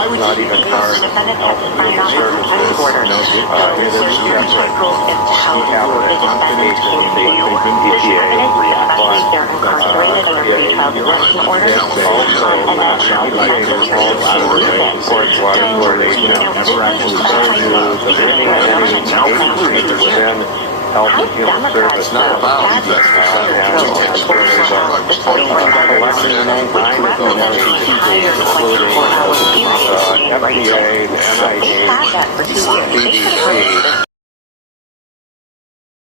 Why would not even part of health and human services? Rules as to how the defendant can view this evidence, especially if they're incarcerated under pretrial detention orders, and then how the defendant can use it. So, this is a type of government within health and human service. House Democrats have FDA, the NIH, for 2 years.